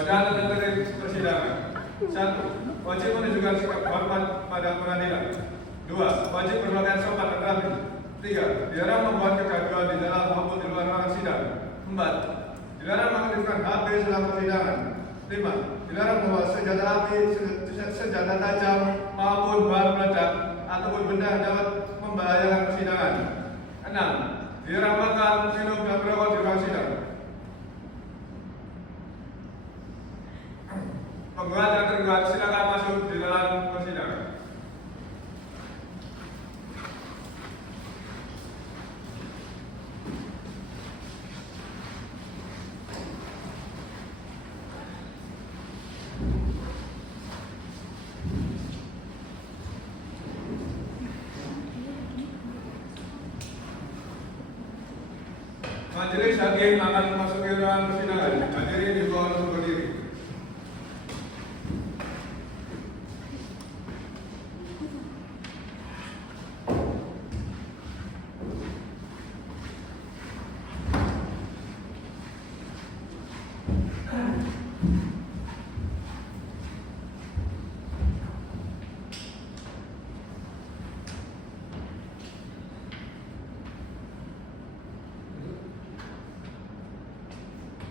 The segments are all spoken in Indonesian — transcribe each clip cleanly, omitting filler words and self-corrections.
Bacaan dan materi persidangan. 1. Wajib menunjukkan sikap hormat pada pengadilan. 2. Wajib berpakaian sopan dan rapi. 3. Dilarang membuat kegaduhan di dalam maupun di luar ruangan sidang. 4. Dilarang mengaktifkan HP selama persidangan. 5. Dilarang membawa senjata api, senjata tajam maupun bahan peledak ataupun benda yang dapat membahayakan persidangan. 6. Dilarang makan, minum, dan merokok di ruang sidang. Penggugat dan tergugat silakan masuk di dalam persidangan. Majelis hakim akan memasuki ruangan persidangan. Hadirin dihimbau untuk berdiri.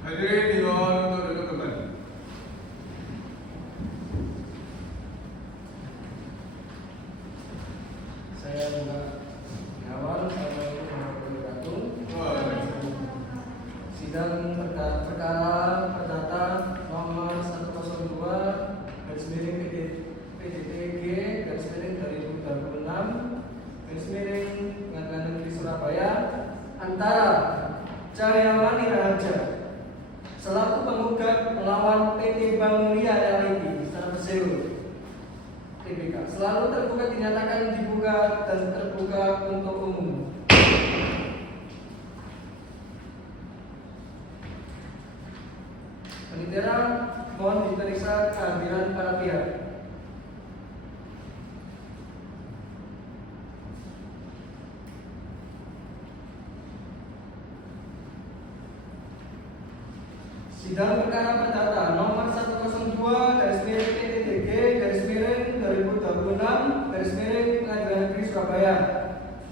Hadirin dimohon untuk duduk kembali. Saya juga awal Assalamualaikum warahmatullahi wabarakatuh. Sidang perkara perdata nomor 102 garis miring PDTG garis miring 2026 garis miring Pengadilan Negeri Surabaya antara Cahyamani Raharja selaku penggugat melawan PT Bank Mulia Reality secara persero TBK selalu terbuka dinyatakan dibuka dan terbuka untuk umum. Panitia mohon diperiksa kehadiran para pihak. Sidang perkara perdata nomor 102 garis miring PTTG garis miring 2026 garis miring Pengadilan Negeri Surabaya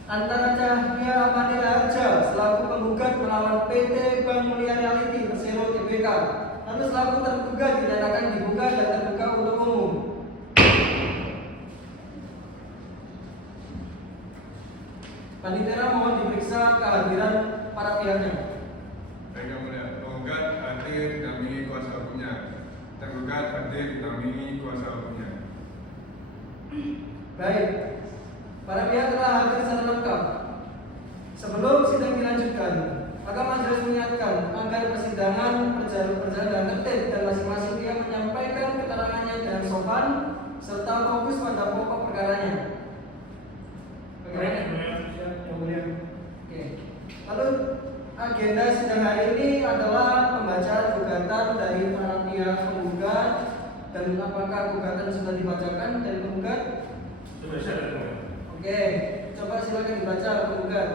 antara Cahyamani Raharja selaku penggugat melawan PT Bank Mulia Reality Persero TBK lalu selaku tergugat dinyatakan dibuka dan terbuka untuk umum. Panitia mohon diperiksa kehadiran para pihaknya. Baik, yang mulia. Penggugat hadir didampingi kuasa hukumnya. Tergugat hadir didampingi kuasa hukumnya. Baik, para pihak telah hadir secara lengkap. Sebelum sidang dilanjutkan, maka majelis mengingatkan agar persidangan berjalan dengan tertib dan masing-masing pihak menyampaikan keterangannya dengan sopan serta fokus pada pokok perkaranya. Bagaimana? Oke. Lalu agenda sidang hari ini adalah pembacaan gugatan dari para pihak penggugat dan apakah gugatan sudah dibacakan dari penggugat? Sudah. Oke, coba silakan dibaca penggugat.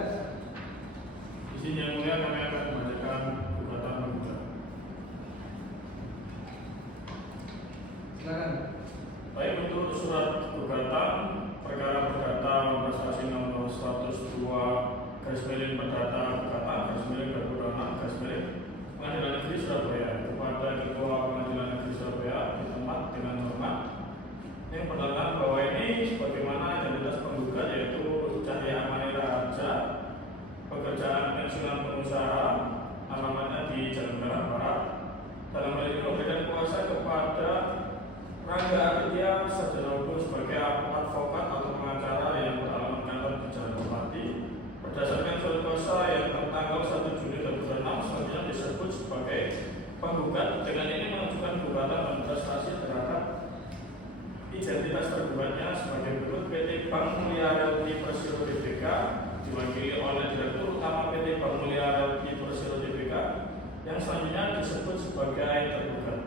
Izin yang mulia kami akan membacakan gugatan penggugat. Silakan. Baik, untuk surat gugatan perkara perdata nomor nomor 102 garis miring perdata gugatan garis miring 2026 garis miring Pengadilan Negeri Surabaya kepada Ketua Pengadilan Negeri Surabaya di tempat dengan hormat yang menerangkan bahwa ini sebagaimana identitas penggugat yaitu Cahyamani Raharja, pekerjaan pensiunan pengusaha, alamatnya di Jalan Merah Barat. Dalam hal ini memberikan kuasa kepada Rangga Aditya Sarjana Hukum sebagai advokat atau pengacara yang beralamat kantor di Jalan Bupati berdasarkan surat kuasa yang tertanggal 1 Juni 2006 selanjutnya disebut sebagai penggugat. Dengan ini mengajukan gugatan dan prestasi terhadap identitas tergugatnya sebagai berikut: PT Bank Mulia Realty Persero TBK diwakili oleh Direktur Utama PT Bank Mulia Realty Persero TBK yang selanjutnya disebut sebagai tergugat.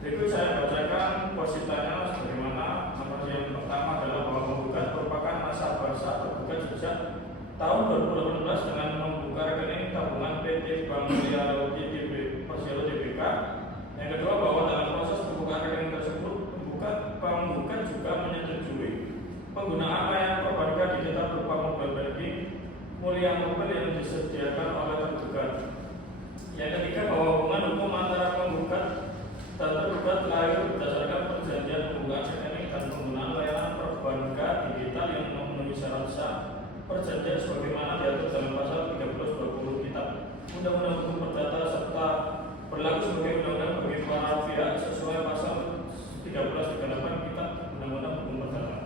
Berikut saya bacakan positanya sebagaimana. Nomor yang pertama adalah bahwa penggugat merupakan nasabah tergugat sejak tahun 2018 dengan membuka rekening tabungan PT Bank Mulia Realty Persero TBK masa perjanjian sebagaimana diatur dalam pasal 1320 Kitab Undang-Undang Hukum Perdata serta berlaku sebagai undang-undang bagi para pihak sesuai pasal 1338 Kitab Undang-Undang Hukum Perdata.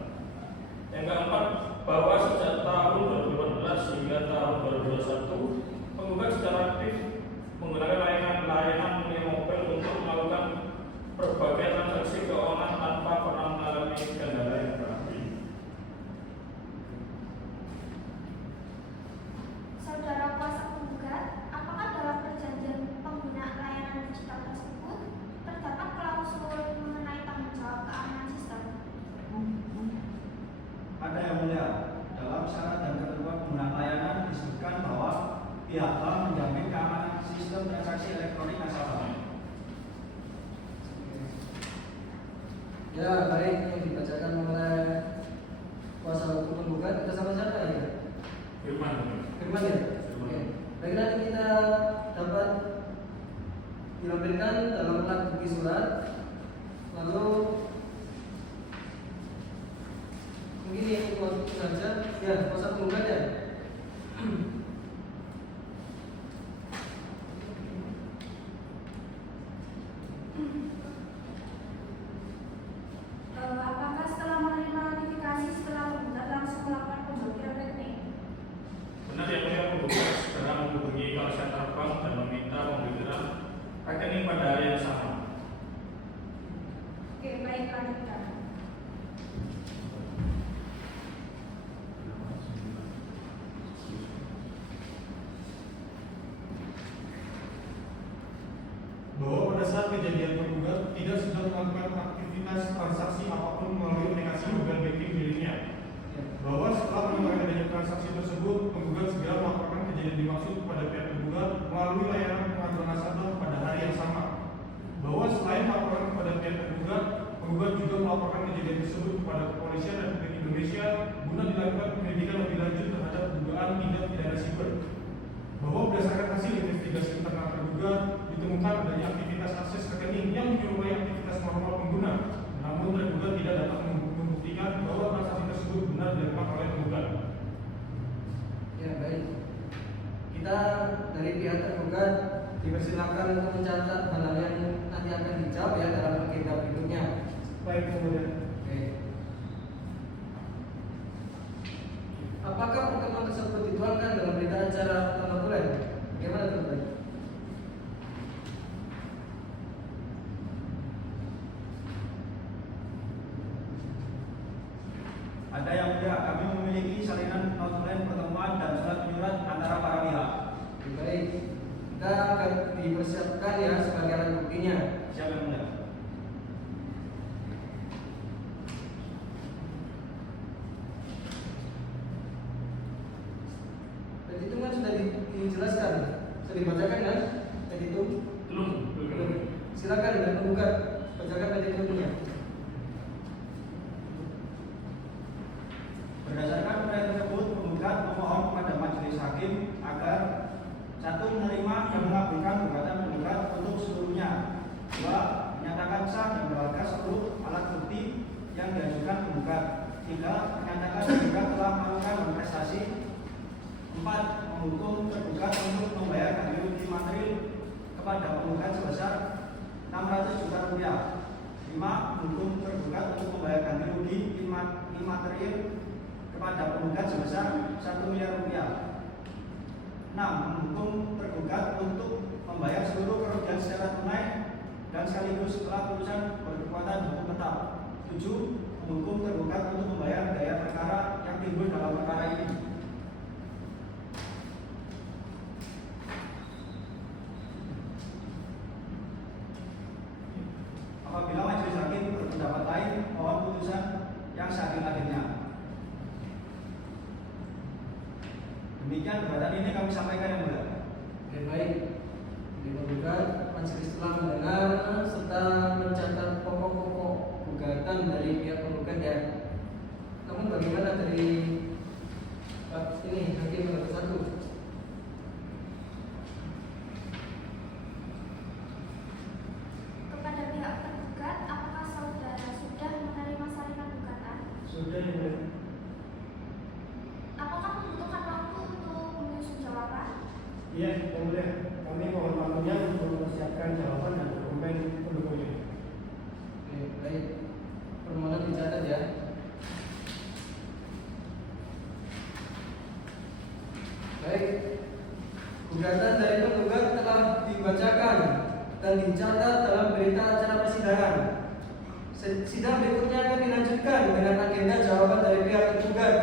Yang keempat, bahwa sejak tahun 2014 hingga tahun 2021 penggugat secara aktif menggunakan layanan Moneymobil untuk melakukan berbagai transaksi keuangan tanpa pernah mengalami kendala yang berarti. Saudara kuasa penggugat, apakah dalam perjanjian pengguna layanan digital tersebut terdapat klausul mengenai tanggung jawab keamanan sistem? Ada yang mulia, dalam syarat dan ketentuan penggunaan layanan disebutkan bahwa pihak bank menjamin keamanan sistem transaksi elektronik nasabah. Ya, baik, yang dibacakan oleh kuasa hukum penggugat kita sama siapa ya? Firman. Firman ya? Oke. Baik, nanti kita dapat ditampilkan dalam alat bukti surat. Lalu mungkin yang itu saja. Ya, kuasa penggugat ya. Apakah setelah menerima notifikasi setelah penggugat langsung melakukan pemblokiran rekening? Benar yang mulia, penggugat segera menghubungi call center bank dan meminta pemblokiran rekening pada hari yang sama. Oke, baik, lanjutkan. Bahwa pada saat kejadian penggugat tidak sedang melakukan aktivitas transaksi apapun melalui aplikasi mobile banking miliknya. Bahwa setelah menemukan adanya transaksi tersebut, penggugat segera melaporkan kejadian dimaksud kepada pihak tergugat melalui layanan pengaduan nasabah pada hari yang sama. Bahwa selain melaporkan kepada pihak tergugat, penggugat juga melaporkan kejadian tersebut kepada kepolisian Republik Indonesia guna dilakukan penyelidikan lebih lanjut terhadap dugaan tindak pidana siber. Bahwa berdasarkan hasil investigasi internal tergugat ditemukan adanya aktivitas akses rekening yang menyerupai aktivitas normal pengguna, namun tergugat tidak dapat membuktikan bahwa transaksi tersebut benar dilakukan oleh tergugat. Ya, baik. Kita dari pihak tergugat dipersilakan untuk mencatat hal-hal yang nanti akan dijawab ya dalam agenda berikutnya. Baik, kemudian. Oke. Apakah pertemuan tersebut dituangkan dalam berita acara pertama bulan? Bagaimana teman-teman? Ada yang mulia, kami memiliki salinan notulen pertemuan dan surat menyurat antara para pihak. Baik, kita akan dipersiapkan ya sebagai alat buktinya. Siapa yang mulia? Petitum kan sudah dijelaskan, sudah dibacakan kan? Petitum? Belum. Silakan dan penggugat bacakan petitumnya. Berdasarkan uraian tersebut, penggugat memohon kepada majelis hakim agar 1. Menerima dan mengabulkan gugatan penggugat untuk seluruhnya. 2. Menyatakan sah dan berharga seluruh alat bukti yang diajukan penggugat. 3. Menyatakan penggugat telah melakukan prestasi. 4. Menghukum tergugat untuk membayar ganti rugi material kepada penggugat sebesar 600 juta rupiah. 5. Menghukum tergugat untuk membayar ganti rugi imaterial kepada penggugat sebesar 1 miliar rupiah. 6. Menghukum tergugat untuk membayar seluruh kerugian secara tunai dan sekaligus setelah putusan berkekuatan hukum tetap. 7. Menghukum tergugat untuk membayar biaya perkara yang timbul dalam perkara ini. Apabila majelis hakim berpendapat lain, mohon putusan yang seadil-adilnya. Demikian gugatan ini kami sampaikan yang mulia. Oke, baik. Penggugat majelis telah mendengar serta mencatat pokok-pokok gugatan dari pihak penggugat ya. Namun bagaimana dari ini hakim nomor 1? Kepada pihak tergugat, apakah saudara sudah menerima salinan gugatan? Sudah ya mulia. Yang mulia, kami mohon waktunya untuk mempersiapkan jawaban dan dokumen pendukungnya. Oke, baik. Permohonan dicatat ya. Baik. Gugatan dari penggugat telah dibacakan dan dicatat dalam berita acara persidangan. Sidang berikutnya akan dilanjutkan dengan agenda jawaban dari pihak tergugat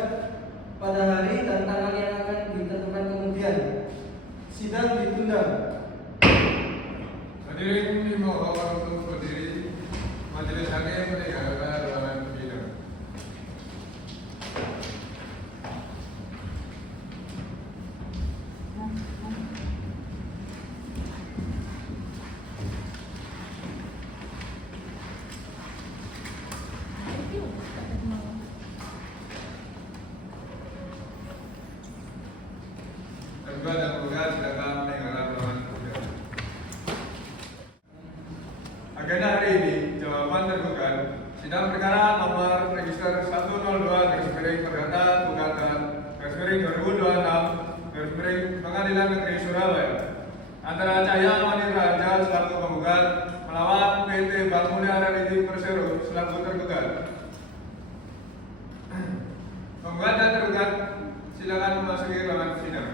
pada hari dan tanggal yang akan ditentukan kemudian. Sidang ditunda. Hadirin dimohon untuk berdiri. Majelis hakim meninggalkan ruangan sidang. Tergugat dan penggugat silakan meninggalkan ruangan sidang. Agenda hari ini, jawaban tergugat, sidang perkara nomor register 102 perdata gugatan /2026 Pengadilan Negeri Surabaya antara Cahya Mani Raja selaku penggugat melawan PT Bank Mulia Realty Persero selaku tergugat. Penggugat dan tergugat silakan memasuki ruangan sidang.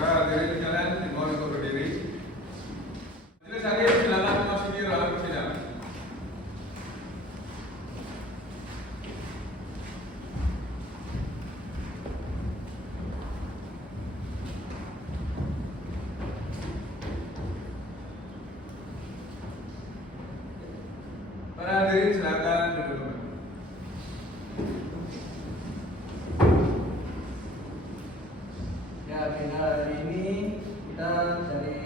Para hadirin sekalian dimohon untuk berdiri. Majelis hakim silakan memasuki ruangan sidang. Para hadirin silakan duduk. Ya, agenda hari ini kita dari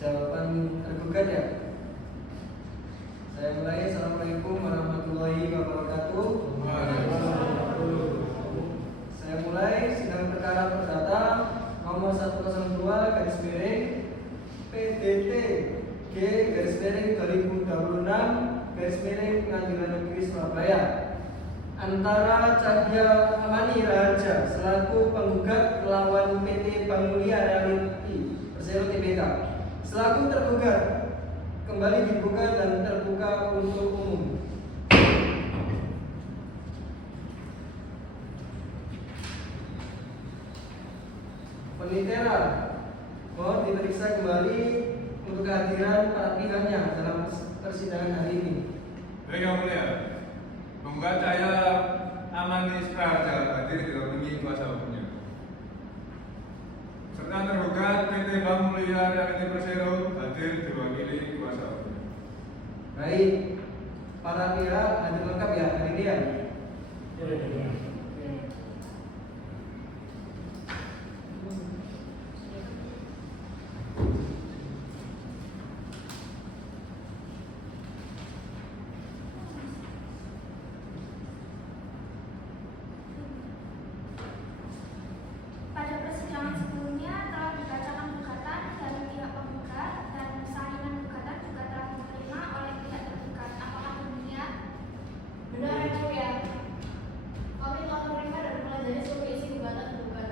jawaban tergugat ya. Saya mulai. Assalamualaikum warahmatullahi wabarakatuh. Saya mulai sidang perkara perdata nomor 102 garis miring PDT G garis miring 2026 garis miring Pengadilan Negeri Surabaya antara Cahya Amani Raharja selaku penggugat melawan PT Bank Mulia Realty Persero Tbk selaku tergugat kembali dibuka dan terbuka untuk umum. Penitera mohon diperiksa kembali untuk kehadiran para pihaknya dalam persidangan hari ini. Baik yang mulia, penggugat Cahya Amani Raharja hadir didampingi kuasa hukumnya. Serta tergugat PT Bank Mulia Realty Persero hadir diwakili kuasa hukumnya. Baik, para pihak hadir lengkap ya hari ini ya. Pada persidangan sebelumnya telah dibacakan gugatan dari pihak penggugat dan salinan gugatan juga telah diterima oleh pihak tergugat. Apakah demikian? Benar yang mulia. Kami telah menerima dan mempelajari seluruh isi gugatan tergugat.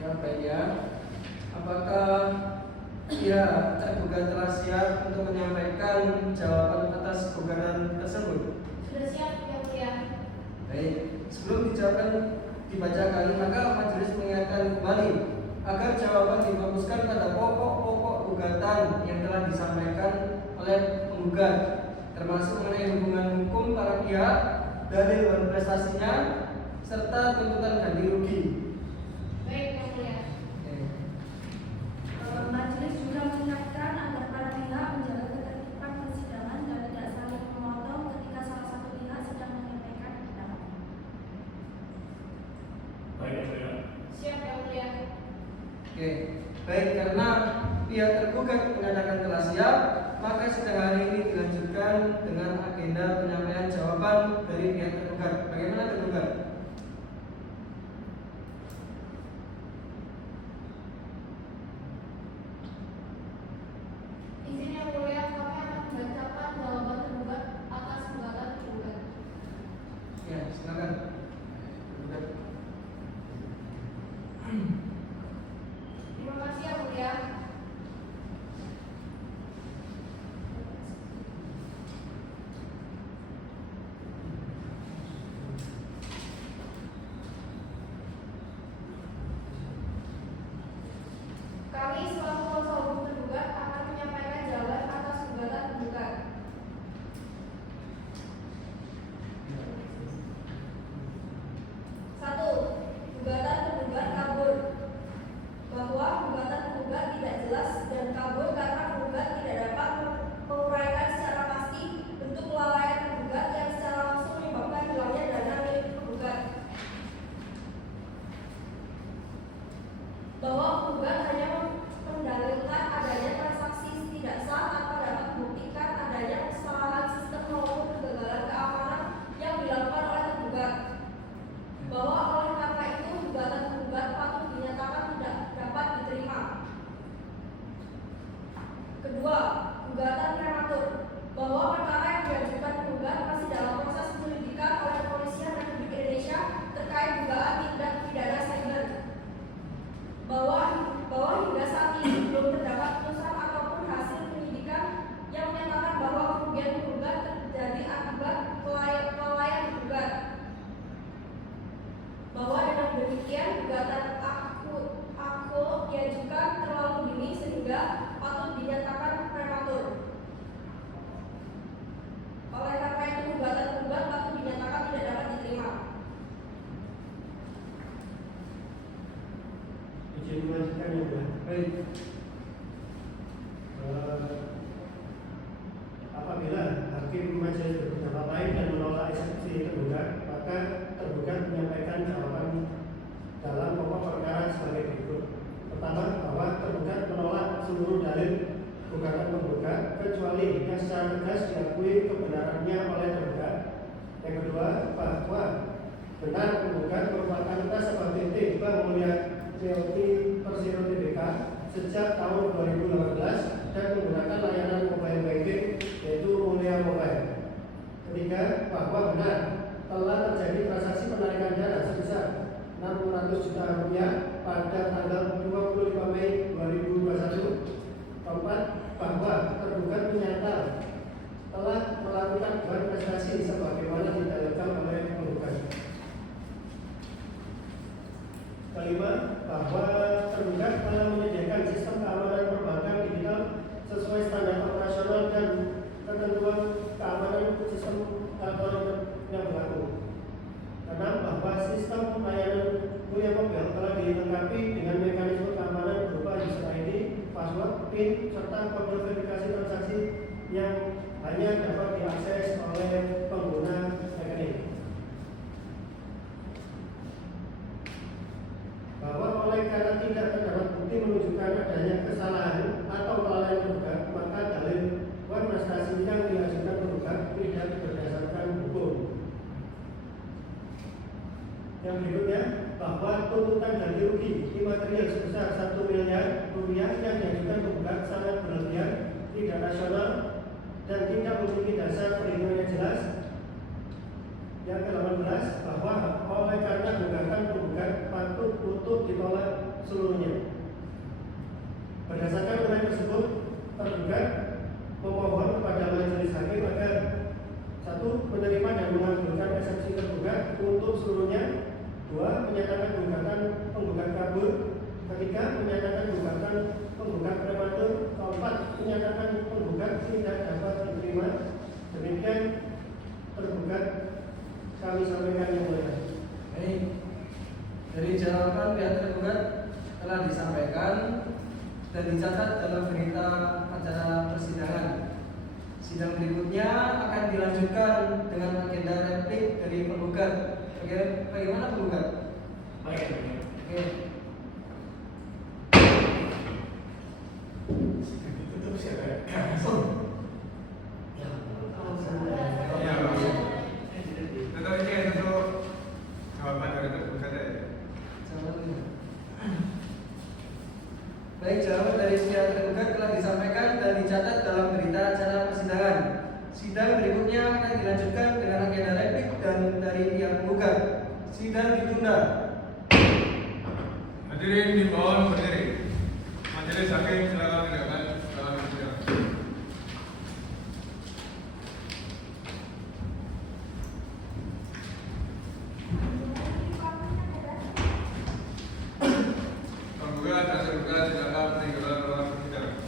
Ya, baik ya. Apakah pihak tergugat telah siap untuk menyampaikan jawaban atas gugatan tersebut? Sudah siap yang mulia. Baik, sebelum dibacakan, maka majelis mengingatkan kembali agar jawaban difokuskan pada pokok-pokok gugatan yang telah disampaikan oleh penggugat, termasuk mengenai hubungan hukum para pihak, dalil dan prestasinya, serta tuntutan ganti rugi. Baik yang mulia. Majelis juga mengingatkan agar para pihak menjaga ketertiban persidangan dan tidak saling memotong ketika salah satu pihak sedang menyampaikan pendapat. Baik yang mulia. Siap yang mulia. Oke, baik, karena pihak tergugat mengatakan telah siap, maka sidang hari ini dilanjutkan dengan agenda penyampaian jawaban dari pihak tergugat. Bagaimana tergugat? Izin yang mulia, kami akan membacakan jawaban tergugat atas gugatan tergugat. Ya, silakan. Tergugat. Terima kasih yang mulia. Kami selaku kuasa hukum tergugat akan menyampaikan jawaban atas gugatan tergugat. Satu, gugatan tergugat kabur. Bahwa gugatan tergugat tidak jelas dan kabur karena tergugat tidak dapat menguraikan secara pasti bentuk kelalaian tergugat yang secara langsung menyebabkan hilangnya dana milik tergugat. Bahwa tergugat hanya mendalilkan adanya transaksi tidak sah tanpa dapat membuktikan adanya kesalahan sistem maupun kegagalan keamanan yang dilakukan oleh tergugat. Bahwa oleh karena itu gugatan tergugat patut dinyatakan tidak dapat diterima. Kedua, gugatan prematur. Bahwa perkara yang diajukan tergugat masih dalam proses penyelidikan oleh Kepolisian Republik Indonesia terkait dugaan tindak pidana cyber. Bahwa hingga saat ini belum terdapat putusan ataupun hasil penyidikan yang menyatakan bahwa kerugian tergugat terjadi akibat kelalaian tergugat. Bahwa dengan demikian gugatan aku diajukan terlalu dini sehingga patut dinyatakan prematur. Oleh karena itu gugatan tergugat patut dinyatakan tidak dapat diterima. Izin melanjutkan ya, Bu. Baik. Apabila hakim majelis berpendapat lain dan menolak eksepsi tergugat, maka tergugat menyampaikan jawaban dalam pokok perkara sebagai berikut. Pertama, bahwa tergugat menolak seluruh dalil gugatan penggugat kecuali yang secara tegas diakui kebenarannya oleh tergugat. Yang kedua, bahwa benar penggugat merupakan nasabah PT Bank Mulia BOT Persero Tbk sejak tahun 2018 dan menggunakan layanan mobile banking yaitu Mulia Mobile. Ketiga, bahwa benar telah terjadi transaksi penarikan dana sebesar 600 juta rupiah pada tanggal 25 Mei 2021. Keempat, bahwa tergugat menyangkal telah melakukan dua prestasi sebagaimana didalilkan oleh penggugat. Kelima, bahwa tergugat telah menyediakan sistem keamanan perbankan digital sesuai standar operasional dan ketentuan keamanan sistem elektronik yang berlaku. Enam, bahwa sistem layanan Mulia Mobile telah dilengkapi dengan mekanisme keamanan berupa user ID, password, PIN, serta kode verifikasi transaksi yang hanya dapat diakses oleh pengguna rekening. Bahwa oleh karena tidak terdapat bukti menunjukkan adanya kesalahan atau kelalaian tergugat, maka dalil prestasi yang diajukan tergugat tidak berdasarkan hukum. Yang berikutnya, bahwa tuntutan ganti rugi imaterial sebesar 1 miliar rupiah yang diajukan tergugat sangat berlebihan, tidak rasional, dan tidak memiliki dasar perhitungan yang jelas. Yang ke-18, bahwa oleh karena gugatan tergugat patut untuk ditolak seluruhnya. Berdasarkan uraian tersebut, tergugat memohon kepada majelis hakim agar 1. Menerima dan mengabulkan eksepsi tergugat untuk seluruhnya. 2. Menyatakan gugatan penggugat kabur. 3. Menyatakan gugatan penggugat prematur. 4. Menyatakan penggugat tidak dapat diterima. Demikian tergugat kami sampaikan yang mulia. Baik. Dari jawaban pihak tergugat telah disampaikan dan dicatat dalam berita acara persidangan. Sidang berikutnya akan dilanjutkan dengan agenda replik dari penggugat. Bagaimana penggugat? Baik. Oke. Ditutup siapa ya? Baik, jawaban dari pihak tergugat telah disampaikan dan dicatat dalam berita acara persidangan. Sidang berikutnya akan dilanjutkan dengan agenda replik dan dari pihak penggugat. Sidang ditunda. Hadirin dimohon berdiri. Majelis hakim silakan menegakkan dalam persidangan. Penggugat dan tergugat silakan meninggalkan ruangan persidangan.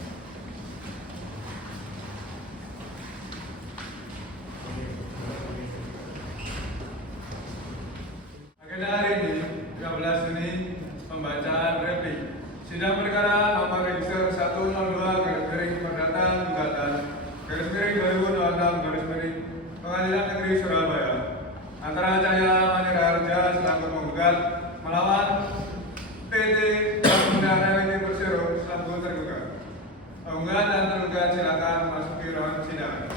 Agenda hari ini 13 Juni pembacaan replik. Sidang perkara nomor register 102 Perdata Gugatan /2026 Pengadilan Negeri Surabaya antara Cahya Manira Harja selaku penggugat melawan PT Bangunan Reality Persero selaku tergugat. Penggugat dan tergugat silakan memasuki ruang sidang.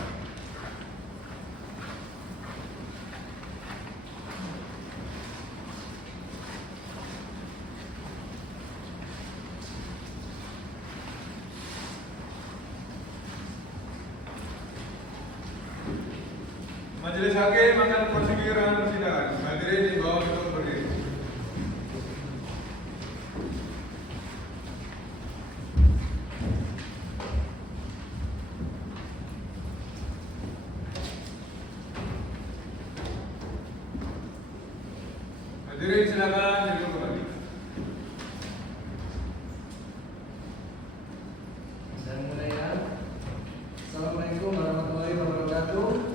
Majelis hakim akan memasuki ruangan persidangan. Hadirin di bawah untuk berdiri. Hadirin silakan duduk kembali. Saya mulai ya. Assalamualaikum warahmatullahi wabarakatuh.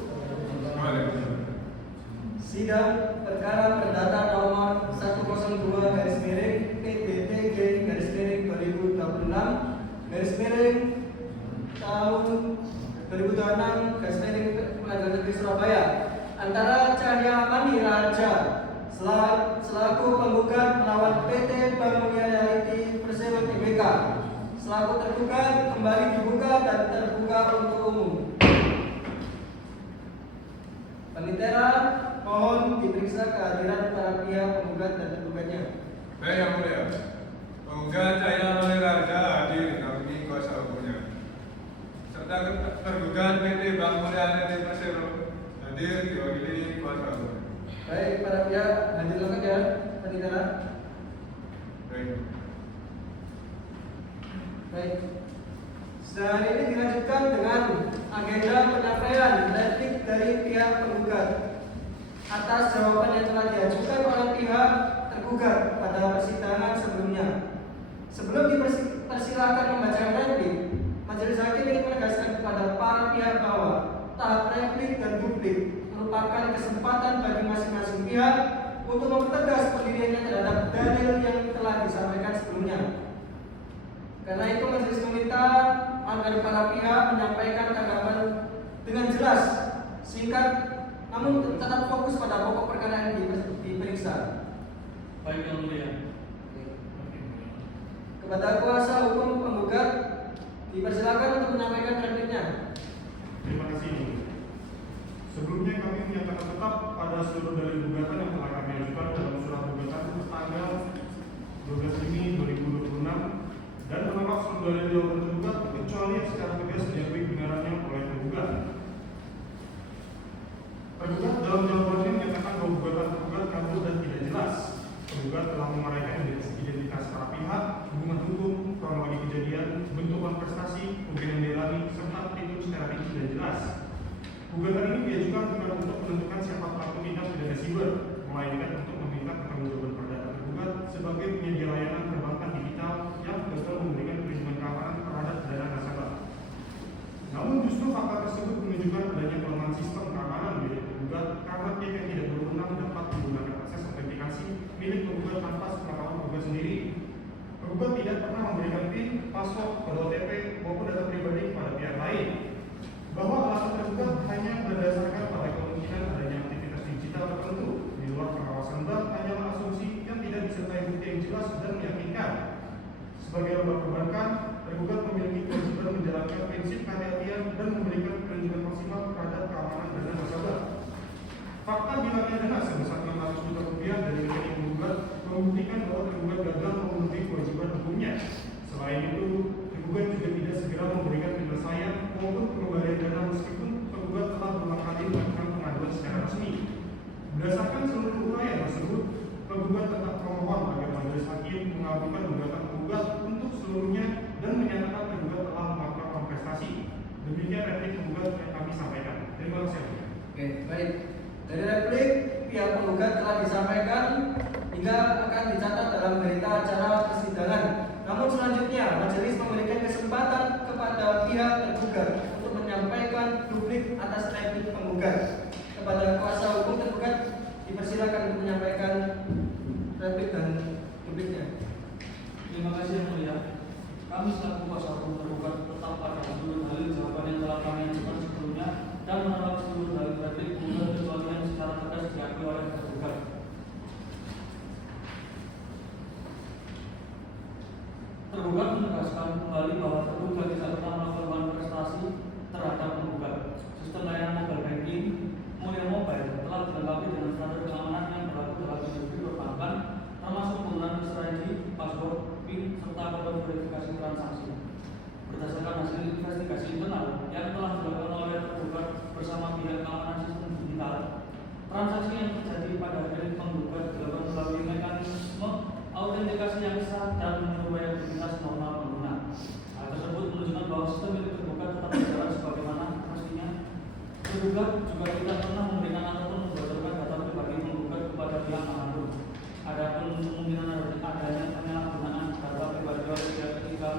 Sidang perkara perdata nomor 102/PTTG/2026 tahun 2026 Pengadilan Negeri Surabaya antara Cahya Manira Harja selaku penggugat melawan PT Bangunan Reality Persero Tbk selaku tergugat kembali dibuka dan terbuka untuk umum. Panitera, mohon diperiksa kehadiran para pihak penggugat dan tergugatnya. Baik yang mulia, penggugat Cahya Manira Harja hadir didampingi kuasa hukumnya, serta tergugat PT Bangunan Reality Persero hadir diwakili kuasa hukum. Baik, para pihak hadir lengkap ya, Panitera. Baik. Baik. Sidang hari ini dilanjutkan dengan agenda penyampaian replik dari pihak penggugat atas jawaban yang telah diajukan oleh pihak tergugat pada persidangan sebelumnya. Sebelum dipersilakan membacakan replik, majelis hakim ingin menegaskan kepada para pihak bahwa tahap replik dan duplik merupakan kesempatan bagi masing-masing pihak untuk mempertegas pendiriannya terhadap dalil yang telah disampaikan sebelumnya. Karena itu majelis meminta agar para pihak menyampaikan tanggapan dengan jelas, singkat, namun tetap fokus pada pokok perkara yang diperiksa. Baik yang mulia. Kepada kuasa hukum penggugat, dipersilakan untuk menyampaikan repliknya. Terima kasih. Sebelumnya kami menyatakan tetap pada seluruh dalil gugatan yang telah kami ajukan dalam surat gugatan tanggal 12 Juni 2026 dan menolak seluruh dalil jawaban tergugat kecuali yang secara tegas diakui kebenarannya oleh tergugat. Tergugat dalam jawabannya menyatakan bahwa gugatan tergugat kabur dan tidak jelas. Tergugat telah menguraikan identitas para pihak, hubungan hukum, kronologi kejadian, bentuk prestasi, kemudian dialami, serta petitum secara rinci dan jelas. Gugatan ini diajukan bukan untuk menentukan siapa pelaku tindak pidana siber, melainkan untuk meminta pertanggungjawaban perdata tergugat sebagai penyedia layanan perbankan digital yang gagal memberikan perlindungan keamanan terhadap dana nasabah. Namun justru fakta tersebut menunjukkan adanya kelemahan sistem keamanan milik tergugat karena pihak yang tidak berwenang dapat menggunakan akses autentikasi milik tergugat tanpa sepengetahuan tergugat sendiri. Tergugat tidak pernah memberikan PIN, password, kode OTP maupun data pribadi kepada pihak lain. Bahwa alasan tergugat hanya berdasarkan pada kemungkinan adanya aktivitas digital tertentu di luar pengawasan bank hanyalah asumsi yang tidak disertai bukti yang jelas dan meyakinkan. Sebagai lembaga perbankan, tergugat memiliki kewajiban menjalankan prinsip kehati-hatian dan memberikan perlindungan maksimal terhadap keamanan dana nasabah. Fakta hilangnya dana sebesar 600 juta rupiah dari rekening tergugat membuktikan bahwa tergugat gagal memenuhi kewajiban hukumnya. Selain itu, tergugat juga tidak segera memberikan penyelesaian maupun pengembalian dana meskipun tergugat telah berulang kali melakukan pengaduan secara resmi. Berdasarkan seluruh upaya tersebut, tergugat tetap termohon agar majelis hakim mengabulkan gugatan tergugat untuk seluruhnya dan menyatakan tergugat telah melakukan prestasi. Demikian replik tergugat yang kami sampaikan. Terima kasih. Oke, baik. Dari replik pihak penggugat telah disampaikan hingga akan dicatat dalam berita acara persidangan. Namun selanjutnya majelis memberikan kesempatan kepada pihak tergugat untuk menyampaikan duplik atas replik penggugat. Kepada kuasa hukum tergugat dipersilakan untuk menyampaikan replik dan dupliknya. Terima kasih yang mulia. Kami selaku kuasa hukum tergugat tetap pada seluruh dalil jawaban yang telah kami ajukan sebelumnya dan menolak seluruh dalil replik guna kecuali yang secara tegas diakui oleh tergugat. Tergugat menegaskan kembali bahwa tergugat tidak pernah melakukan prestasi terhadap penggugat. Sistem layanan mobile banking Mulia Mobile telah dilengkapi dengan standar keamanan yang berlaku dalam industri perbankan, termasuk penggunaan strategi, password, PIN, serta kode verifikasi transaksi. Berdasarkan hasil investigasi internal yang telah dilakukan oleh tergugat bersama pihak keamanan sistem digital, transaksi yang terjadi pada milik penggugat dilakukan melalui mekanisme autentikasi yang sah dan menyerupai aktivitas normal pengguna. Hal tersebut menunjukkan bahwa sistem milik tergugat tetap berjalan sebagaimana mestinya. Tergugat juga tidak pernah memberikan ataupun membocorkan data pribadi penggugat kepada pihak manapun. Adapun kemungkinan adanya penyalahgunaan data pribadi oleh pihak ketiga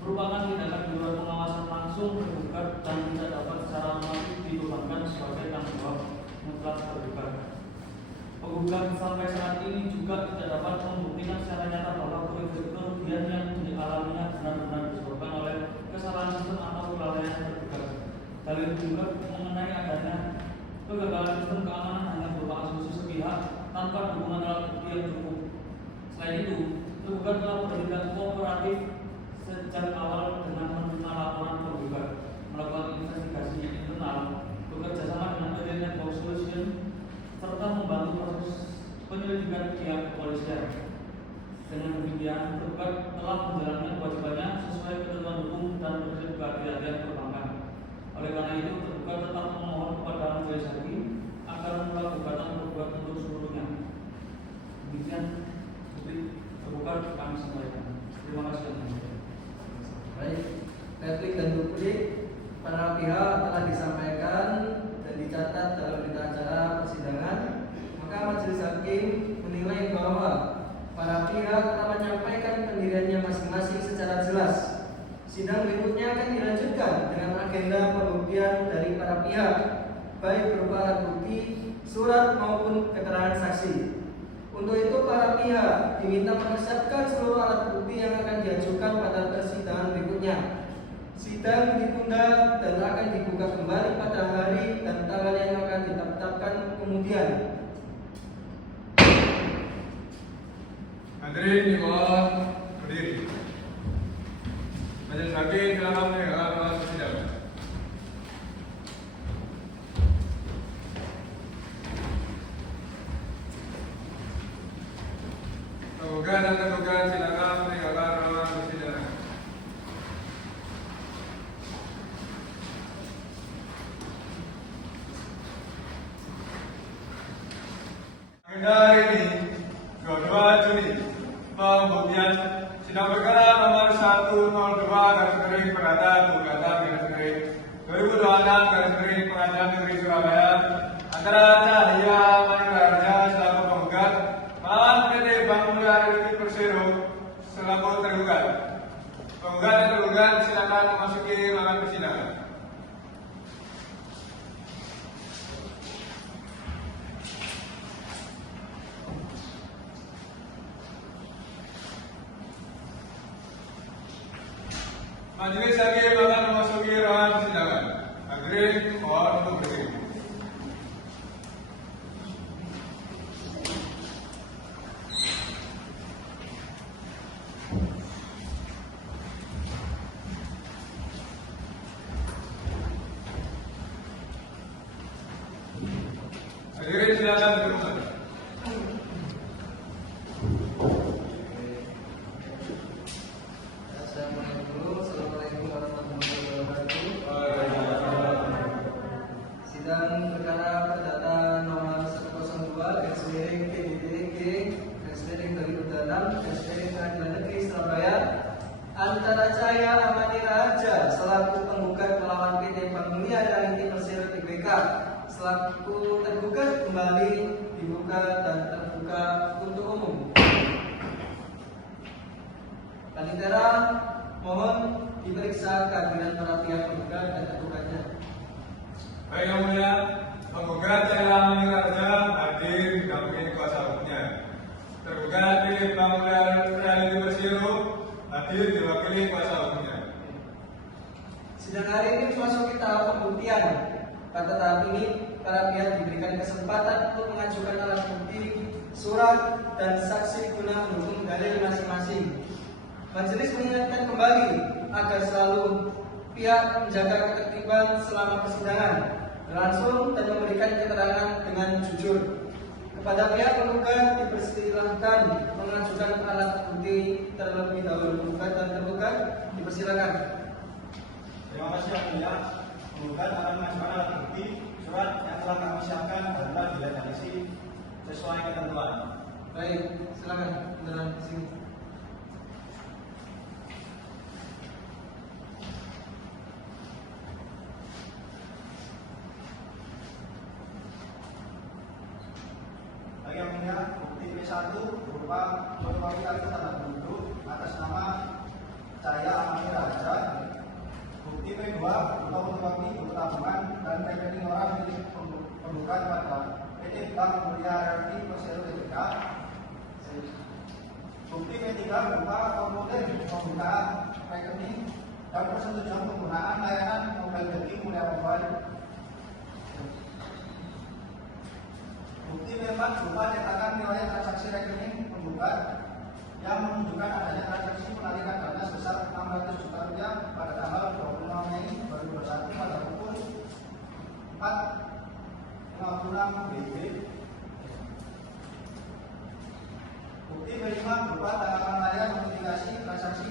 merupakan tindakan di luar pengawasan langsung tergugat dan tidak dapat secara normatif dibebankan sebagai tanggung jawab mutlak tergugat. Penggugat sampai saat ini juga tidak dapat membuktikan secara nyata bahwa kerugian yang dialaminya benar-benar disebabkan oleh kesalahan sistem atau kelalaian tergugat. Dalil penggugat mengenai adanya kegagalan sistem keamanan hanya berupa asumsi sepihak tanpa dukungan alat bukti yang cukup. Selain itu, tergugat telah bertindak kooperatif sejak awal dengan menerima laporan penggugat, melakukan investigasi internal, bekerja sama dengan PT Network Solution, serta membantu proses penyelidikan pihak kepolisian. Dengan demikian, tergugat telah menjalankan kewajibannya sesuai ketentuan hukum dan prinsip kehati-hatian perbankan. Oleh karena itu, tergugat tetap memohon kepada majelis hakim agar memulai gugatan tergugat untuk seluruhnya. Demikian tergugat kami sampaikan. Terima kasih. Baik, replik dan duplik para pihak telah disampaikan dan dicatat dalam berita acara persidangan. Maka majelis hakim menilai bahwa para pihak telah menyampaikan pendiriannya masing-masing secara jelas. Sidang berikutnya akan dilanjutkan dengan agenda pembuktian dari para pihak, baik berupa alat bukti, surat maupun keterangan saksi. Untuk itu para pihak diminta mempersiapkan seluruh alat bukti yang akan diajukan pada persidangan berikutnya. Sidang ditunda dan akan dibuka kembali pada hari dan tanggal yang akan ditetapkan kemudian. Hadirin dimohon berdiri. Majelis hakim silakan mendengarkan proses persidangan. Tergugat dan tergugat silakan mendengarkan proses persidangan. Agenda hari ini 22 Juni pembuktian sidang perkara nomor 102/Perdata Gugatan 2026/Pengadilan Negeri Surabaya antara Cahya Manurharja selaku penggugat melawan PT Bank Mulia Republik Persero selaku tergugat. Penggugat dan tergugat silakan memasuki ruangan persidangan. Majelis hakim akan memasuki ruangan persidangan. Hadirin mohon untuk berdiri. Hadirin silakan duduk. garis miring Pengadilan Negeri Surabaya antara Cahya Amani Raja selaku penggugat melawan PT Bank Mulia Realty Persero Tbk selaku tergugat kembali dibuka dan terbuka untuk umum. Panitera mohon diperiksa kehadiran para pihak penggugat dan tergugatnya. Baik yang mulia, penggugat Cahya Amani Raja hadir didampingi kuasa hukumnya. Tergugat PT Bank Mulia Realty Persero hadir diwakili kuasa hukumnya. Sidang hari ini memasuki tahap pembuktian. Pada tahap ini, para pihak diberikan kesempatan untuk mengajukan alat bukti, surat, dan saksi guna mendukung dalil masing-masing. Majelis mengingatkan kembali agar selalu pihak menjaga ketertiban selama persidangan, berlangsung dan memberikan keterangan dengan jujur. Kepada pihak penggugat dipersilahkan mengajukan alat bukti terlebih dahulu. Penggugat dan tergugat dipersilakan. Terima kasih yang mulia. Penggugat akan mengajukan alat bukti surat yang telah kami siapkan dan telah diredaksi sesuai ketentuan. Baik, silakan. Beneran sini. Bagi yang mulia, bukti P1 berupa fotokopi kartu tanda penduduk atas nama Cahya Amani Raja. Bukti P2 berupa fotokopi buku tabungan dan rekening orang milik penggugat pada PT Bank Mulia Realty Persero Tbk. Bukti P3 berupa formulir pembukaan rekening dan persetujuan penggunaan layanan mobile banking Mulia Mobile. Bukti P4 berupa cetakan riwayat transaksi rekening penggugat yang menunjukkan adanya transaksi penarikan dana sebesar 600 juta rupiah pada tanggal 25 Mei 2021 pada pukul 4.56 WIB. Bukti P5 berupa tanggapan layar notifikasi transaksi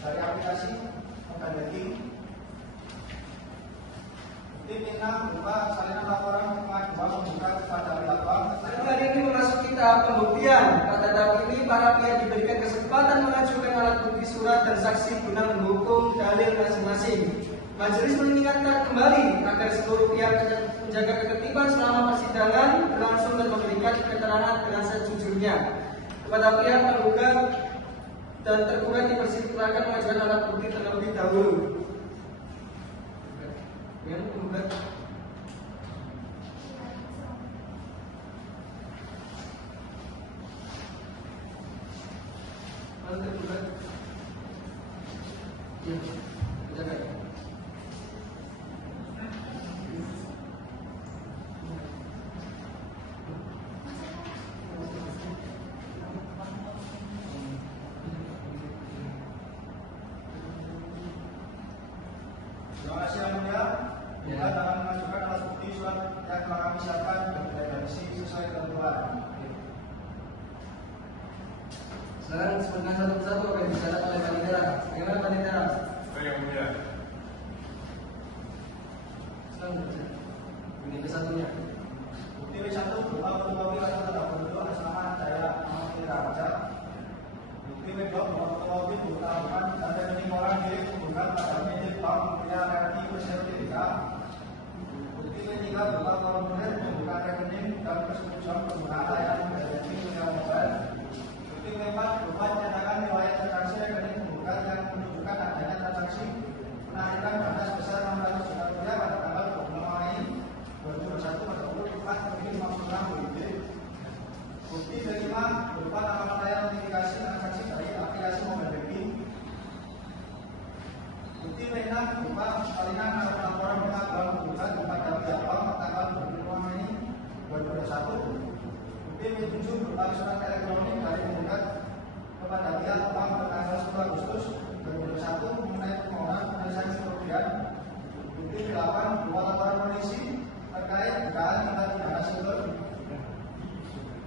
dari aplikasi mobile banking. Bukti P6 berupa salinan laporan pengaduan penggugat kepada pihak bank. Hari ini memasuki tahap pembuktian. Pada tahap ini para pihak diberikan kesempatan mengajukan alat bukti surat dan saksi guna mendukung dalil masing-masing. Majelis mengingatkan kembali agar seluruh pihak menjaga ketertiban selama persidangan berlangsung dan memberikan keterangan dengan sejujurnya. Kepada pihak penggugat dan tergugat dipersilakan mengajukan alat bukti terlebih dahulu. Yang penggugat. Tergugat. Ya, jaga. Terima kasih yang mulia. Penggugat akan mengajukan alat bukti surat yang telah kami siapkan dan diredaksi sesuai ketentuan. Sekarang sebutkan satu persatu apa yang dicatat oleh Panitera. Bagaimana Panitera? Baik yang mulia. Sekarang ini kesatunya. Bukti P1 berupa fotokopi kartu tanda penduduk atas nama Cahya Amani Raja. Bukti P2 berupa fotokopi buku tabungan dan rekening orang milik penggugat pada PT Bank Mulia Realty Persero Tbk. Bukti P3 berupa formulir pembukaan rekening dan persetujuan penggunaan layanan mobile banking Mulia Mobile. Bukti P4 berupa cetakan riwayat transaksi rekening penggugat yang menunjukkan adanya transaksi penarikan dana sebesar 600 juta rupiah pada tanggal 25 Mei 2021 pada pukul 4.56 WIB. Bukti P5 berupa tanggapan layar notifikasi transaksi dari aplikasi mobile banking. Bukti P6 berupa salinan laporan pengaduan penggugat kepada pihak bank tanggal 25 Mei 2021. Bukti P7 berupa surat elektronik dari penggugat kepada pihak bank tanggal 10 Agustus 2021 mengenai permohonan penyelesaian kerugian. Bukti P8 berupa laporan polisi terkait dugaan tindak pidana siber.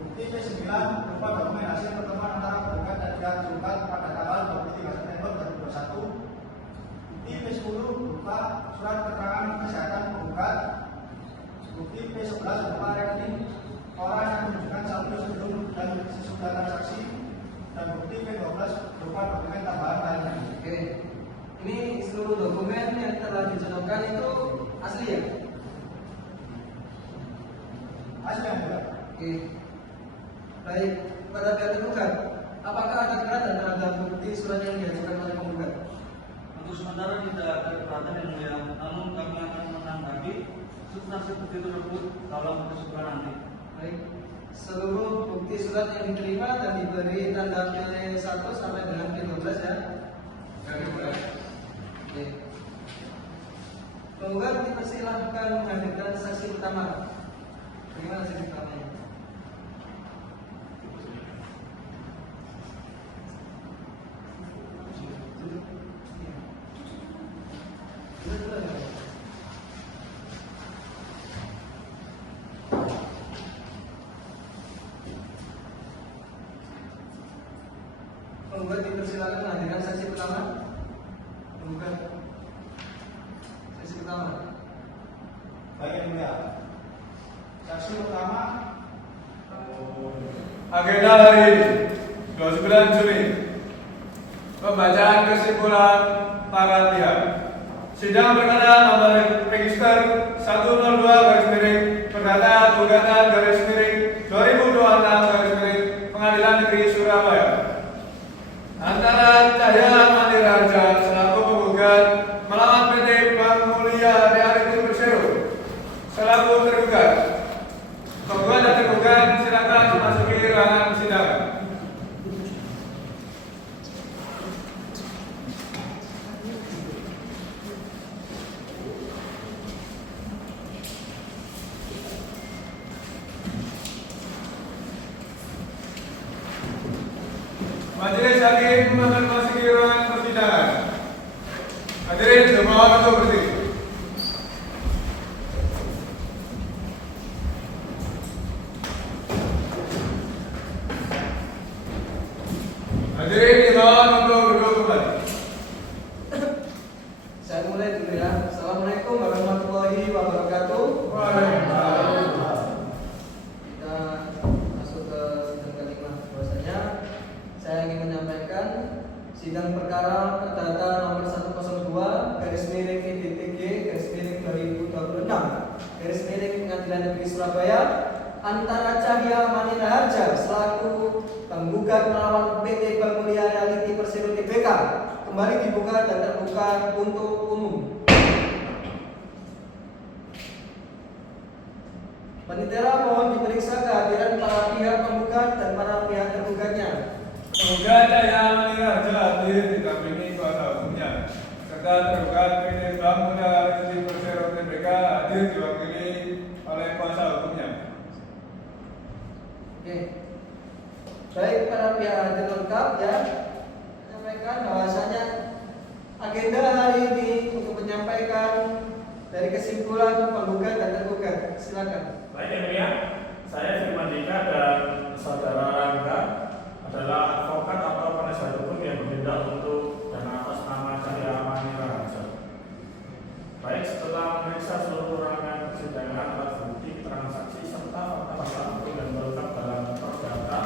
Bukti P9 berupa dokumen hasil pertemuan antara penggugat dan pihak tergugat pada tanggal 23 September 2021. Bukti P10 berupa surat keterangan kesehatan penggugat. Bukti P11 berupa rekening orang yang menunjukkan saldo sebelum dan sesudah dan bukti P12 berupa dokumen tambahan lainnya. Oke. Ini seluruh dokumen yang telah dicantumkan itu asli ya? Asli yang mulia. Oke. Baik, pada pihak tergugat, apakah ada keberatan terhadap bukti surat yang diajukan oleh penggugat? Untuk sementara tidak ada keberatan yang mulia, namun kami akan menanggapi substansi bukti tersebut dalam persidangan nanti. Baik. Seluruh bukti surat yang diterima dan diberi tanda P1 sampai dengan P12 ya. Oke. Penggugat dipersilahkan menghadirkan saksi utama. Bagaimana saksi utamanya? Penggugat dipersilakan menghadirkan saksi pertama. Penggugat saksi pertama. Baik yang mulia. Saksi pertama Agenda hari ini 29 Juni. Pembacaan kesimpulan para pihak. Sidang perkara nomor register 102 Perdata Gugatan 2026 Pengadilan Negeri Surabaya. Antara Cahya Manirarja selaku penggugat melawan PT Bank Mulia Reality Persero selaku tergugat. Penggugat dan tergugat silakan memasuki ruangan persidangan. Majelis Hakim memasuki ruangan persidangan. Hadirin dimohon untuk berdiri. Hadirin dimohon untuk duduk kembali. Saya mulai dulu ya. Assalamualaikum warahmatullahi wabarakatuh. Waalaikumsalam. Kita masuk ke sidang kelima. Bahwasanya saya ingin menyampaikan sidang perkara perdata nomor 102 garis miring IDTG garis miring 2026 garis miring Pengadilan Negeri Surabaya antara Cahya Manirarja selaku penggugat melawan PT Bank Mulia Reality Persero Tbk kembali dibuka dan terbuka untuk umum. Penitera mohon diperiksa kehadiran para pihak penggugat dan para pihak tergugatnya. Penggugat Cahya Manirarja hadir didampingi kuasa hukumnya serta tergugat PT Bank Mulia Reality Persero Tbk hadir diwakili oleh kuasa hukumnya. Oke. Baik, para pihak hadir lengkap ya. Menyampaikan bahwasanya agenda hari ini untuk menyampaikan dari kesimpulan penggugat dan tergugat. Silakan. Baik yang mulia, saya Firman Dika dan saudara Rangga adalah advokat atau penasihat hukum yang bertindak untuk dan atas nama Cahya Manirarja. Baik, setelah memeriksa seluruh rangkaian persidangan alat bukti keterangan saksi serta fakta-fakta hukum yang terungkap dalam perdata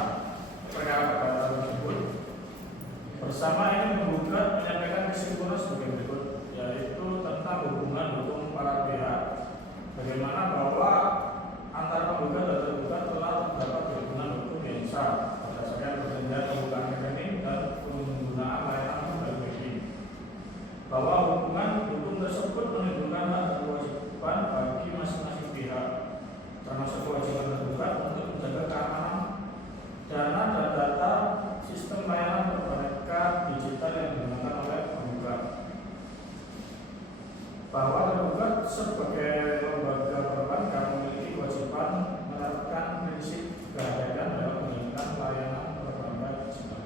perkara perdata tersebut, bersama ini penggugat menyampaikan kesimpulan sebagai berikut, yaitu tentang hubungan hukum para pihak, bagaimana bahwa antara penggugat dan tergugat telah terdapat hubungan hukum yang sah berdasarkan perjanjian pembukaan rekening dan penggunaan layanan mobile banking, bahwa hubungan hukum tersebut menimbulkan hak dan kewajiban bagi masing-masing pihak, termasuk kewajiban tergugat untuk menjaga keamanan dana dan data sistem layanan perbankan digital yang digunakan oleh penggugat, bahwa tergugat sebagai lembaga perbankan memiliki kewajiban menerapkan prinsip kehadiran dalam menjalankan layanan perbankan digital.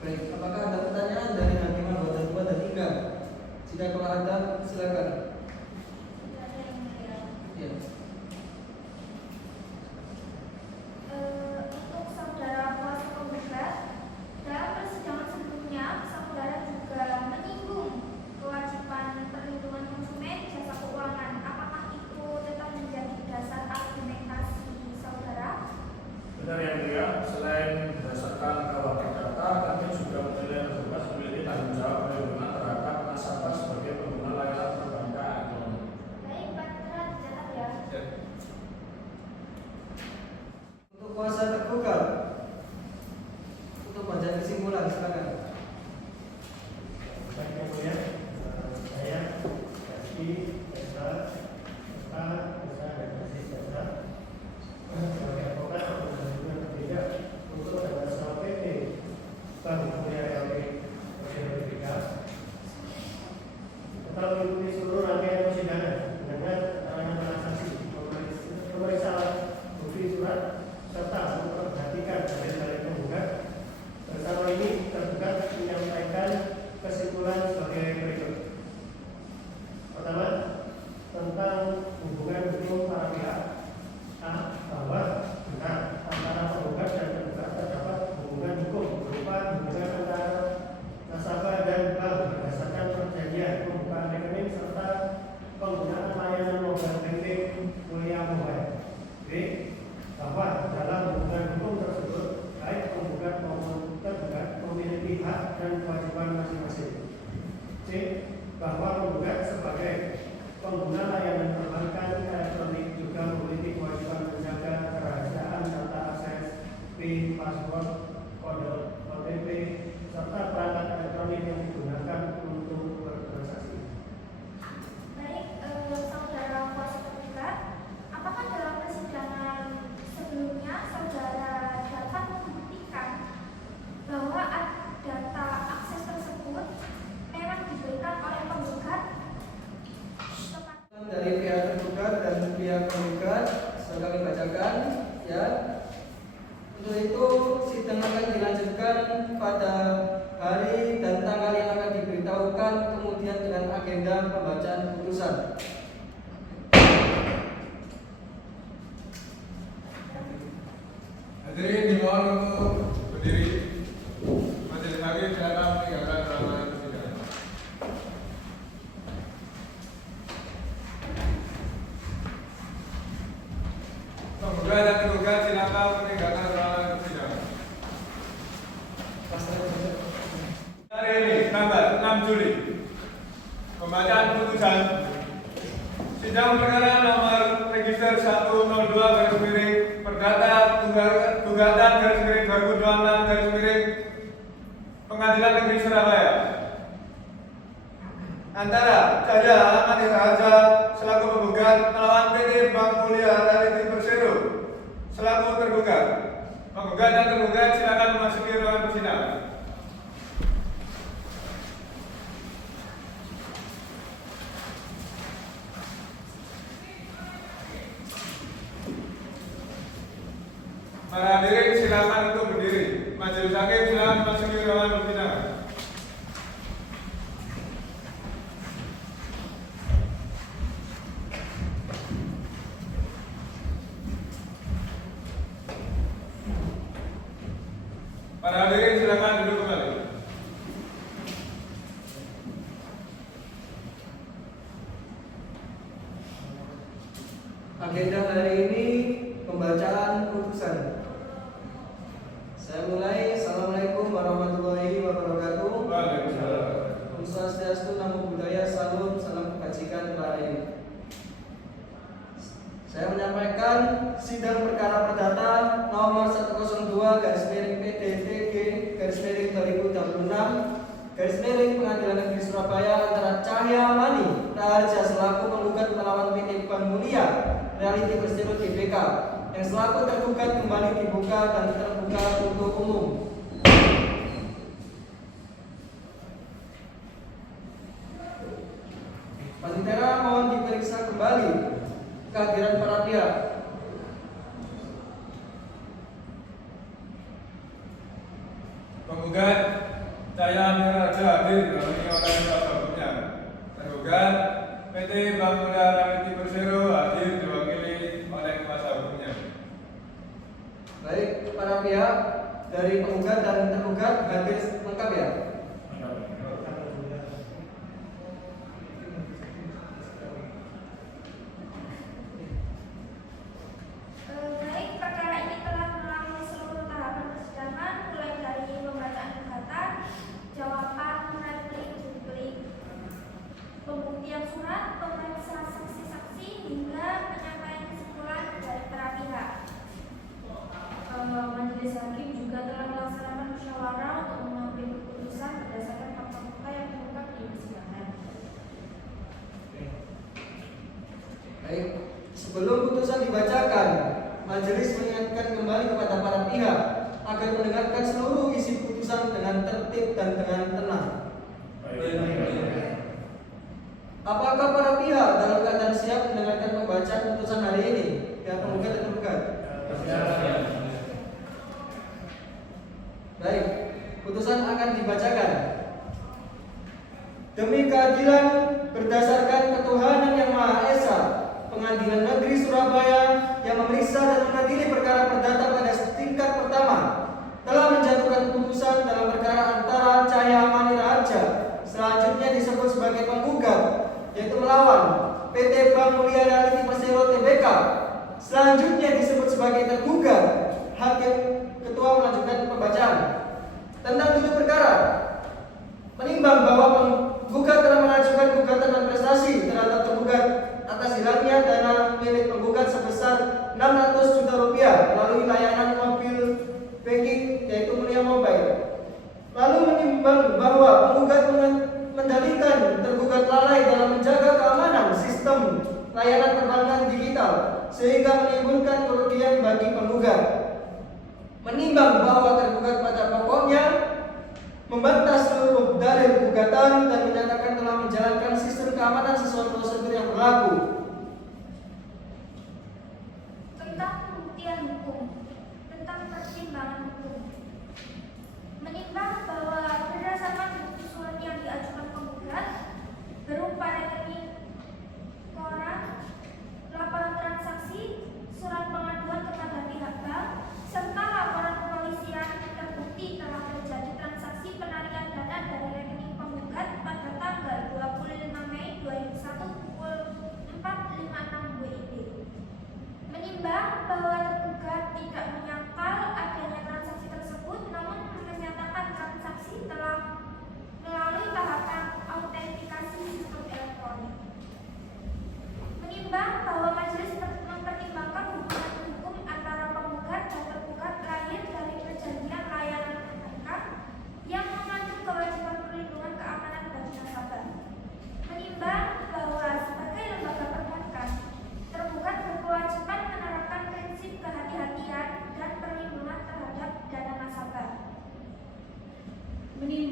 Baik, apakah ada pertanyaan dari hakim anggota 2 dan 3? Jika kalau ada, silakan. tidak ada yang mulia. Ya. Untuk saudara kuasa penggugat, dalam persidangan sebelumnya, saudara juga menyinggung kewajiban perlindungan konsumen jasa keuangan. Apakah itu tetap menjadi dasar argumentasi saudara? Benar yang mulia, selain berdasarkan kewajiban OTP serta perangkat elektronik yang digunakan untuk bertransaksi. Baik, saudara kuasa tergugat, apakah dalam persidangan sebelumnya saudara dapat membuktikan bahwa data akses tersebut memang diberikan oleh penggugat? Dari pihak tergugat dan pihak penggugat sudah kami bacakan, ya. Untuk itu sidang akan dilanjutkan pada hari dan tanggal yang akan diberitahukan, kemudian dengan agenda pembacaan putusan. Hadirin dimohon untuk berdiri. Majelis hakim silakan meninggalkan ruangan persidangan. Penggugat dan tergugat silakan meninggalkan ruangan persidangan. Hari ini tanggal 6 Juli pembacaan putusan sidang perkara nomor register 102 perdata gugatan /2026 Pengadilan Negeri Surabaya antara saya Ahmad Raja selaku penggugat melawan PT Bank Mulia Realty Persero selaku tergugat. Penggugat dan tergugat silakan memasuki ruangan persidangan. Para hadirin silakan untuk berdiri. Majelis hakim silakan memasuki ruangan persidangan. Para hadirin silakan duduk kembali. Agenda hari ini pembacaan putusan. Saya mulai. Assalamualaikum warahmatullahi wabarakatuh. Waalaikumsalam. Om Swastiastu, Namo Buddhaya, salam kebajikan terlahir. Saya menyampaikan sidang perkara perdata nomor 102/PDTG/2026 Pengadilan Negeri Surabaya antara Cahya Mani Raharja selaku penggugat melawan PT Bank Mulia Realty Persero Tbk yang selaku tergugat kembali dibuka dan terbuka untuk umum. Panitera mohon diperiksa kembali kehadiran para pihak. Penggugat Cahya Raja hadir didampingi oleh kuasa hukumnya. Tergugat PT Bank Mulia Realty Persero hadir diwakili oleh kuasa hukumnya. Baik, para pihak dari penggugat dan tergugat hadir lengkap ya. Baik, perkara ini telah melalui seluruh tahapan persidangan, mulai dari pembacaan gugatan, jawaban replik, pembuktian surat, pemeriksaan saksi-saksi hingga penyampaian kesimpulan dari para pihak. Majelis hakim juga telah melaksanakan musyawarah untuk mengambil keputusan berdasarkan fakta-fakta yang terungkap di persidangan. Baik, sebelum putusan dibacakan, majelis mengingatkan kembali kepada para pihak agar mendengarkan seluruh isi putusan dengan tertib dan dengan tenang. Apakah para pihak dalam keadaan siap mendengarkan pembacaan putusan hari ini? Pihak penggugat dan tergugat. Baik, putusan akan dibacakan. Demi keadilan berdasarkan ketuhanan yang Maha Esa, Pengadilan Negeri Surabaya yang memeriksa dan mengadili perkara perdata pada tingkat pertama telah menjatuhkan putusan dalam perkara antara Cahya Mani Raharja, selanjutnya disebut sebagai penggugat, yaitu melawan PT Bank Mulia Realty Persero Tbk, selanjutnya disebut sebagai tergugat. Hakim Ketua melanjutkan pembacaan tentang duduk perkara. Menimbang bahwa penggugat telah mengajukan gugatan dan prestasi terhadap tergugat atas hilangnya dana milik penggugat sebesar 600 juta rupiah melalui layanan mobil banking yaitu Mulia Mobile.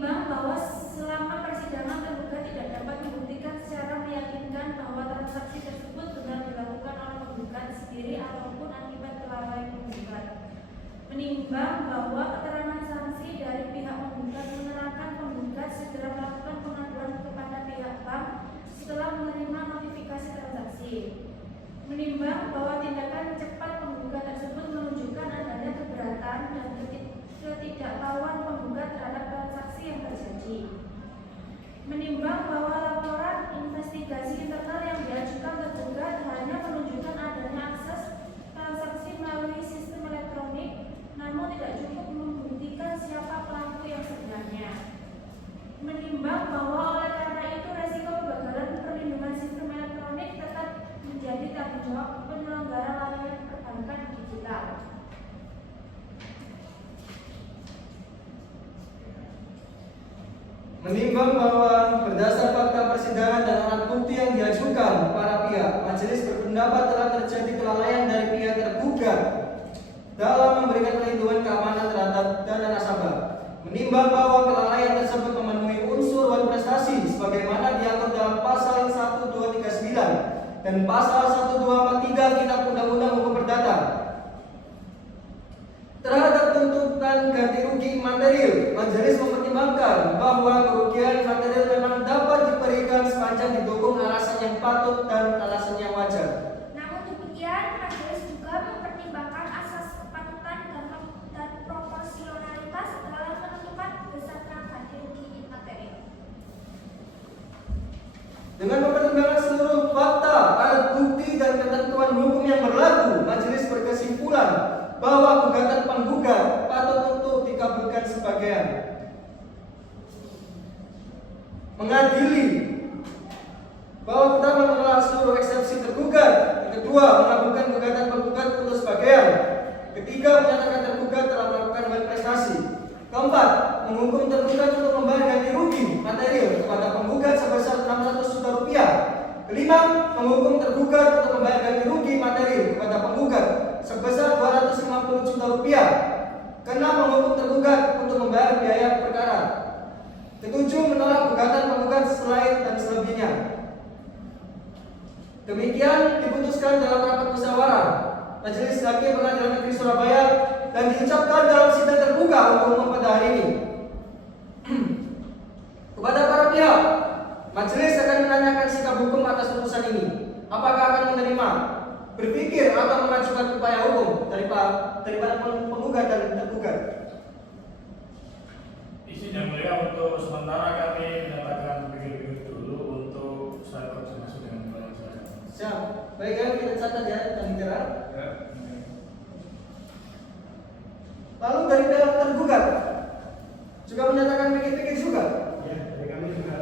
Menimbang bahwa selama persidangan tergugat tidak dapat membuktikan secara meyakinkan bahwa transaksi tersebut benar dilakukan oleh penggugat sendiri ataupun akibat kelalaian penggugat. Menimbang bahwa keterangan saksi dari pihak penggugat menerangkan penggugat segera melakukan pengaduan kepada pihak bank setelah menerima notifikasi transaksi. Menimbang bahwa tindakan cepat penggugat tersebut menunjukkan adanya keberatan dan ketidaktahuan penggugat terhadap transaksi yang terjadi. Menimbang bahwa laporan investigasi internal yang diajukan tergugat hanya menunjukkan adanya akses transaksi melalui sistem elektronik, namun tidak cukup membuktikan siapa pelaku yang sebenarnya. Menimbang bahwa oleh karena itu resiko kegagalan perlindungan sistem elektronik tetap menjadi tanggung jawab penyelenggara layanan perbankan digital. Menimbang bahwa berdasar fakta persidangan dan alat bukti yang diajukan para pihak, majelis berpendapat telah terjadi kelalaian dari pihak tergugat dalam memberikan perlindungan keamanan terhadap dana nasabah. Menimbang bahwa kelalaian tersebut memenuhi unsur wan prestasi sebagaimana diatur dalam pasal 1239 dan pasal 1243 Kitab Undang-Undang Hukum Perdata. Terhadap tuntutan ganti rugi material, majelis mempertimbangkan bahwa kerugian material memang dapat diberikan sepanjang didukung alasan yang patut dan alasan yang wajar. Namun demikian, majelis juga mempertimbangkan asas kepatutan dan proporsionalitas dalam menentukan berdasarkan ganti rugi material. Dengan mempertimbangkan seluruh fakta, alat bukti dan ketentuan hukum yang berlaku, majelis berkesimpulan bahwa gugatan penggugat patut untuk dikabulkan sebagian. Mengadili bahwa pertama menolak seluruh eksepsi tergugat, yang kedua mengabulkan gugatan penggugat untuk sebagian, ketiga menyatakan tergugat telah melakukan baik prestasi, keempat menghukum tergugat untuk membayar ganti rugi material kepada penggugat sebesar 600 juta rupiah, kelima menghukum tergugat untuk membayar ganti rugi material kepada penggugat sebesar 250 juta rupiah, keenam menghukum tergugat untuk membayar biaya perkara, ketujuh menolak gugatan penggugat selain dan selebihnya. Demikian diputuskan dalam rapat musyawarah Majelis Hakim Pengadilan Negeri Surabaya dan diucapkan dalam sidang terbuka untuk umum pada hari ini. Kepada para pihak, majelis akan menanyakan sikap hukum atas putusan ini. Apakah akan menerima, berpikir atau mengajukan upaya hukum daripada penggugat dan tergugat? Izin yang mulia, untuk sementara kami menyatakan berpikir dulu untuk saya koordinasi dengan klien saya. Siap. Baik, ayo kita catat ya dan diterang. Ya. Lalu dari pihak tergugat juga menyatakan pikir-pikir juga. Ya, dari kami juga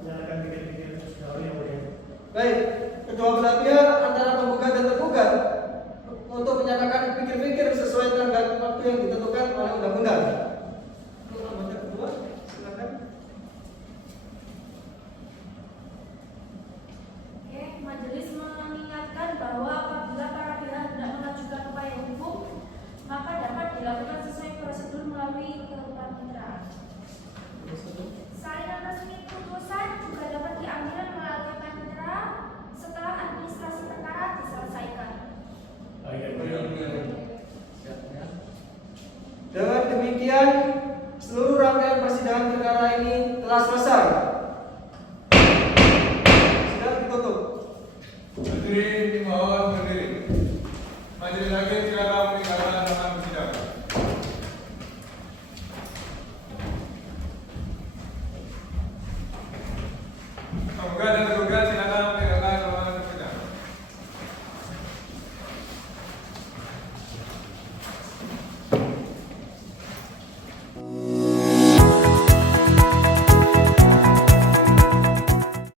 menyatakan pikir-pikir sejauh yang mulia. Baik, kedua belah pihak antara penggugat dan tergugat untuk menyatakan pikir-pikir sesuai tenggat waktu yang ditentukan oleh undang-undang. Untuk anggota kedua, silakan. Oke, majelis mengingatkan bahwa apabila para pihak tidak mengajukan upaya hukum, maka dapat dilakukan sesuai prosedur melalui ketentuan mitra. Salinan resmi putusan juga dapat diambil melalui panitera setelah administrasi perkara diselesaikan. Baik, yang mulia. Dengan demikian, seluruh rangkaian persidangan perkara ini telah selesai. Sidang ditutup. Berdiri, mohon berdiri. Majelis Hakim silakan meninggalkan ruangan persidangan. Penggugat dan tergugat